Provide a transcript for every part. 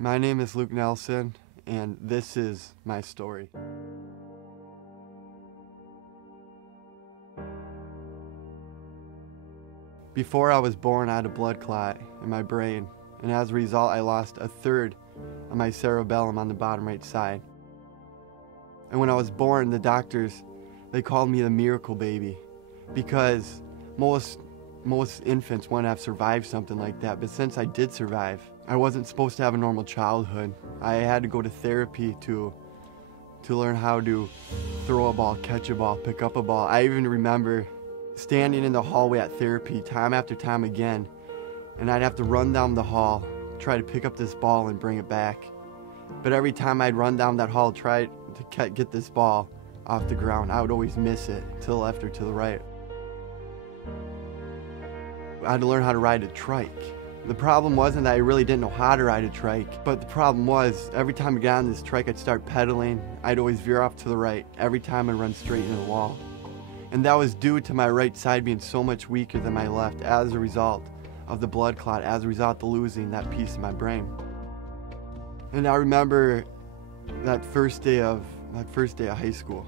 My name is Luke Nelson, and this is my story. Before I was born, I had a blood clot in my brain, and as a result, I lost a third of my cerebellum on the bottom right side. And when I was born, the doctors, they called me the miracle baby, because most infants wouldn't have survived something like that, but since I did survive, I wasn't supposed to have a normal childhood. I had to go to therapy to learn how to throw a ball, catch a ball, pick up a ball. I even remember standing in the hallway at therapy time after time again, and I'd have to run down the hall, try to pick up this ball and bring it back. But every time I'd run down that hall, try to get this ball off the ground, I would always miss it to the left or to the right. I had to learn how to ride a trike. The problem wasn't that I really didn't know how to ride a trike, but the problem was every time I got on this trike, I'd start pedaling. I'd always veer off to the right. Every time I'd run straight into the wall. And that was due to my right side being so much weaker than my left as a result of the blood clot, as a result of losing that piece of my brain. And I remember that first day of high school.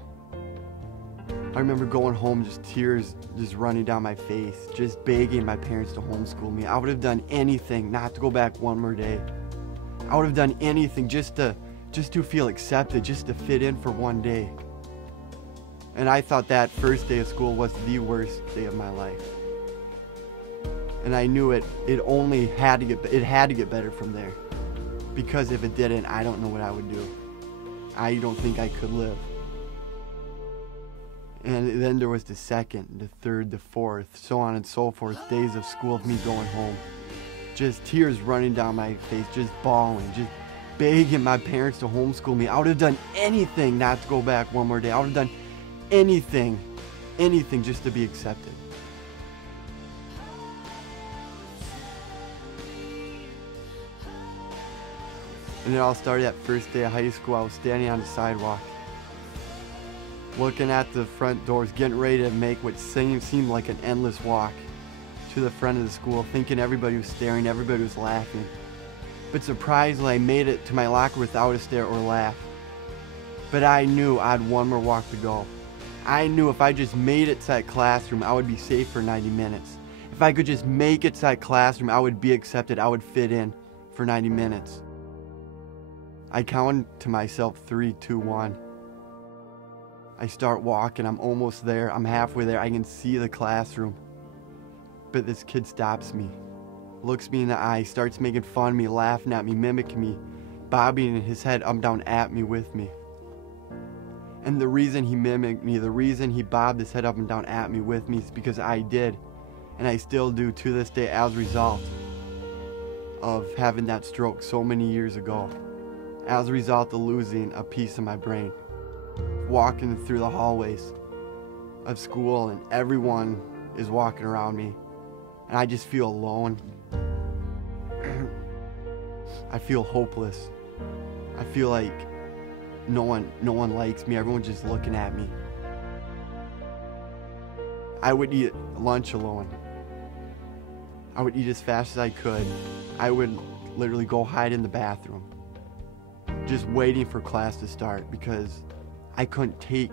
I remember going home, just tears just running down my face, just begging my parents to homeschool me. I would have done anything not to go back one more day. I would have done anything just to feel accepted, just to fit in for one day. And I thought that first day of school was the worst day of my life. And I knew it had to get better from there. Because if it didn't, I don't know what I would do. I don't think I could live. And then there was the second, the third, the fourth, so on and so forth, days of school of me going home. Just tears running down my face, just bawling, just begging my parents to homeschool me. I would have done anything not to go back one more day. I would have done anything just to be accepted. And it all started that first day of high school. I was standing on the sidewalk, looking at the front doors, getting ready to make what seemed like an endless walk to the front of the school, thinking everybody was staring, everybody was laughing. But surprisingly, I made it to my locker without a stare or laugh. But I knew I had one more walk to go. I knew if I just made it to that classroom, I would be safe for 90 minutes. If I could just make it to that classroom, I would be accepted, I would fit in for 90 minutes. I counted to myself 3, 2, 1. I start walking, I'm almost there, I'm halfway there, I can see the classroom. But this kid stops me, looks me in the eye, starts making fun of me, laughing at me, mimicking me, bobbing his head up and down at me with me. And the reason he mimicked me, the reason he bobbed his head up and down at me with me is because I did, and I still do to this day as a result of having that stroke so many years ago, as a result of losing a piece of my brain. Walking through the hallways of school and everyone is walking around me and I just feel alone. I feel hopeless. I feel like no one likes me. Everyone's just looking at me. I would eat lunch alone. I would eat as fast as I could. I would literally go hide in the bathroom, just waiting for class to start, because I couldn't take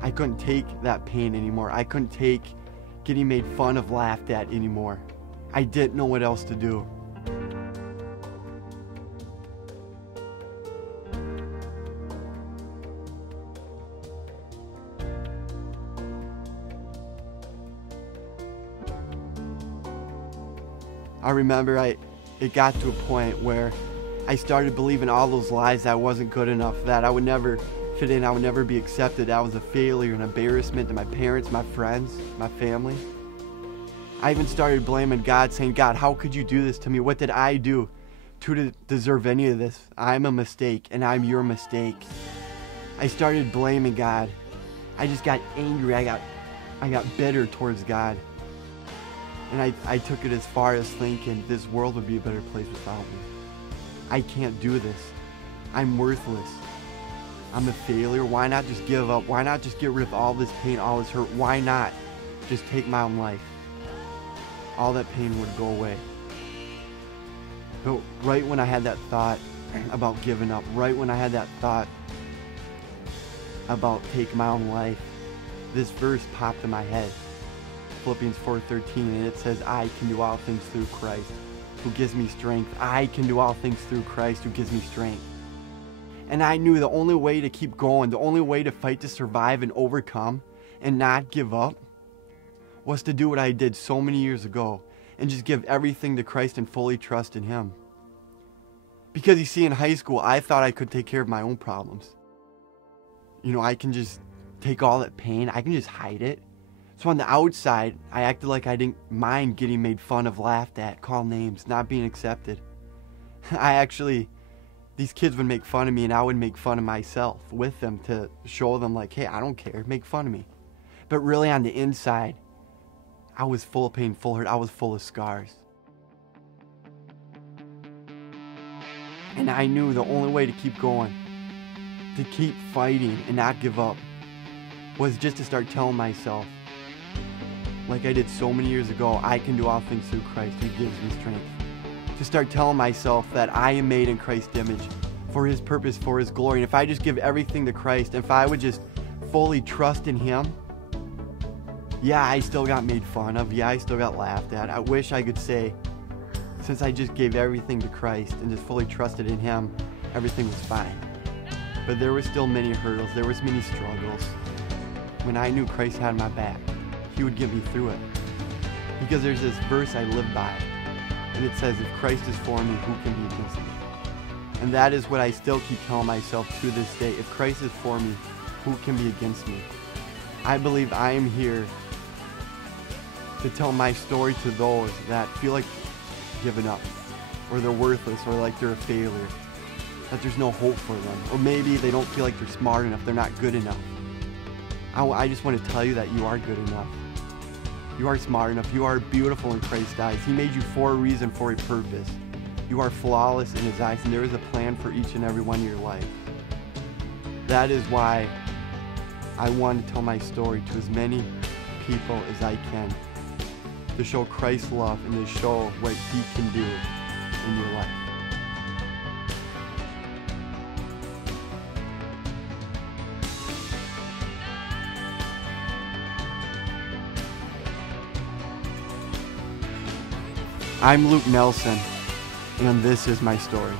that pain anymore. I couldn't take getting made fun of, laughed at anymore. I didn't know what else to do. I remember it got to a point where I started believing all those lies that I wasn't good enough, that I would never fit in, I would never be accepted, I was a failure, an embarrassment to my parents, my friends, my family. I even started blaming God, saying, God, how could you do this to me? What did I do to deserve any of this? I'm a mistake, and I'm your mistake. I started blaming God. I just got angry, I got bitter towards God. And I took it as far as thinking this world would be a better place without me. I can't do this. I'm worthless. I'm a failure. Why not just give up? Why not just get rid of all this pain, all this hurt? Why not just take my own life? All that pain would go away. But right when I had that thought, about giving up, right when I had that thought about taking my own life, this verse popped in my head. Philippians 4:13, and it says, I can do all things through Christ who gives me strength. I can do all things through Christ who gives me strength. And I knew the only way to keep going, the only way to fight to survive and overcome and not give up was to do what I did so many years ago and just give everything to Christ and fully trust in Him. Because you see, in high school, I thought I could take care of my own problems. I can just take all that pain, I can just hide it. So on the outside, I acted like I didn't mind getting made fun of, laughed at, called names, not being accepted. These kids would make fun of me and I would make fun of myself with them to show them like, hey, I don't care, make fun of me. But really on the inside, I was full of pain, full of hurt, I was full of scars. And I knew the only way to keep going, to keep fighting and not give up, was just to start telling myself, like I did so many years ago, I can do all things through Christ who gives me strength. To start telling myself that I am made in Christ's image for His purpose, for His glory. And if I just give everything to Christ, if I would just fully trust in Him, yeah, I still got made fun of. Yeah, I still got laughed at. I wish I could say, since I just gave everything to Christ and just fully trusted in Him, everything was fine. But there were still many hurdles. There was many struggles. When I knew Christ had my back, He would get me through it. Because there's this verse I live by, and it says, if Christ is for me, who can be against me? And that is what I still keep telling myself to this day. If Christ is for me, who can be against me? I believe I am here to tell my story to those that feel like giving up, or they're worthless, or like they're a failure, that there's no hope for them, or maybe they don't feel like they're smart enough, they're not good enough. I just want to tell you that you are good enough. You are smart enough. You are beautiful in Christ's eyes. He made you for a reason, for a purpose. You are flawless in His eyes, and there is a plan for each and every one of your life. That is why I want to tell my story to as many people as I can, to show Christ's love and to show what He can do in your life. I'm Luke Nelson, and this is my story.